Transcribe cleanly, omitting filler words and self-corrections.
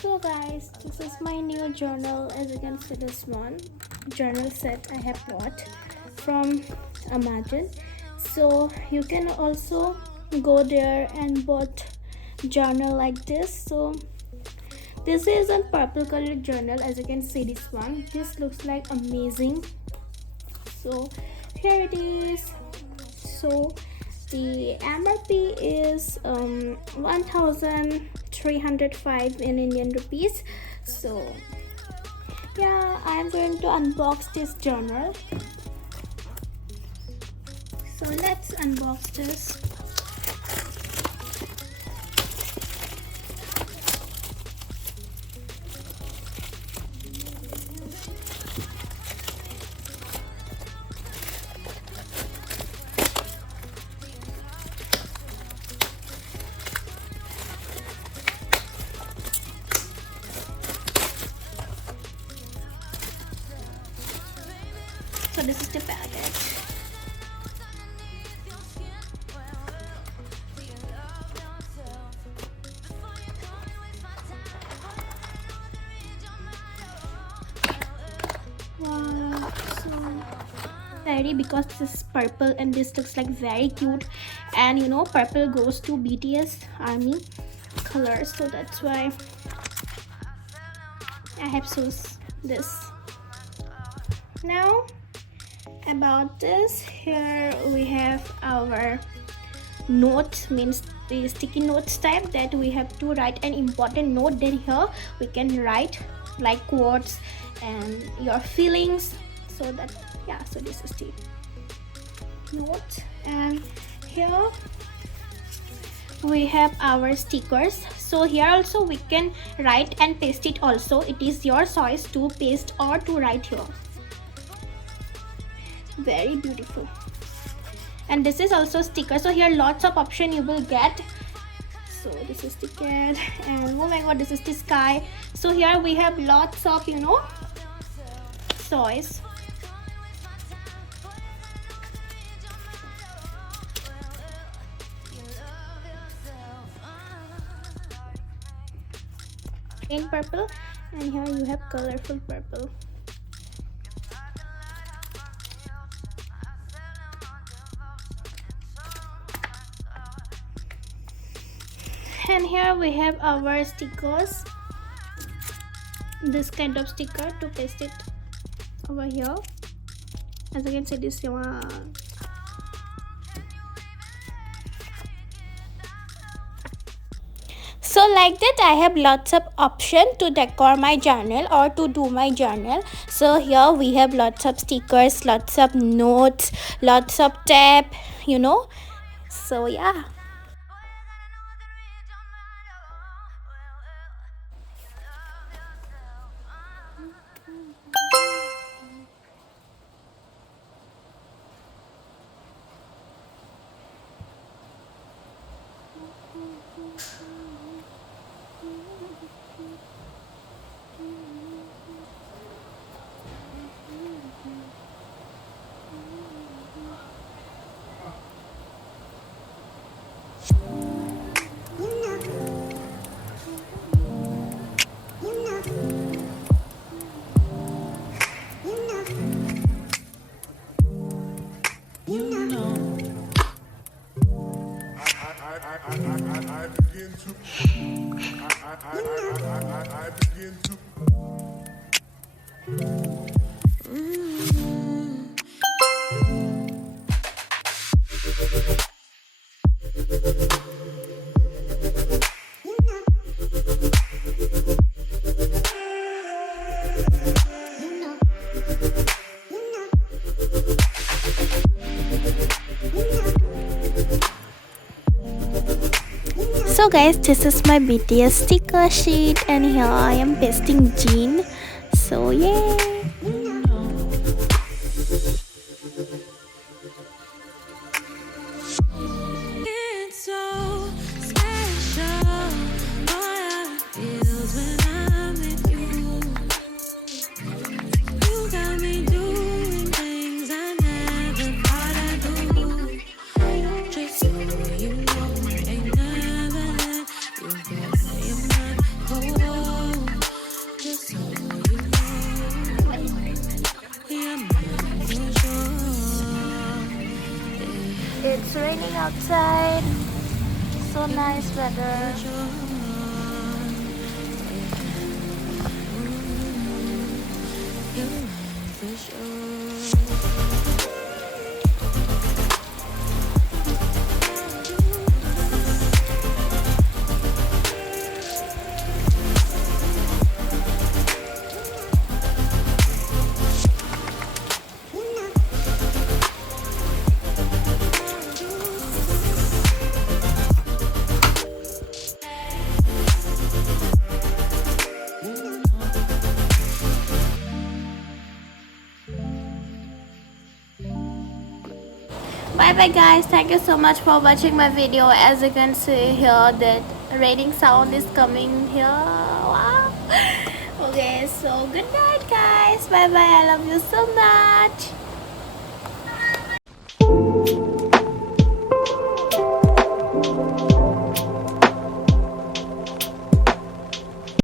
So guys, this is my new journal. As you can see, this one journal set I have bought from Amazon. So you can also go there and bought journal like this. So this is a purple colored journal. As you can see, this one, this looks like amazing. So here it is. So the MRP is 1305 in Indian rupees. So yeah, I'm going to unbox this journal. So let's unbox this. So this is the package. Wow, so very, because this is purple and this looks like very cute, and you know purple goes to BTS army color, so that's why I have choose this. Now about this, here we have our notes, means the sticky notes type that we have to write an important note. Then here we can write like quotes and your feelings, so that yeah, so this is the note. And here we have our stickers. So here also we can write and paste it also. It is your choice to paste or to write here. Very beautiful. And this is also sticker, so here lots of option you will get. So this is the cat, and oh my god, this is the sky. So here we have lots of, you know, toys. In purple, and here you have colorful purple. And here we have our stickers, this kind of sticker to paste it over here. As you can see, this one. So like that, I have lots of option to decor my journal or to do my journal. So here we have lots of stickers, lots of notes, lots of tab, you know. So yeah. So guys, this is my BTS sticker sheet, and here I am pasting Jean. So yeah. Oh, outside. So nice weather. Bye bye guys, thank you so much for watching my video. As you can see here, that raining sound is coming here. Wow. Okay, so good night guys. Bye bye, I love you so much.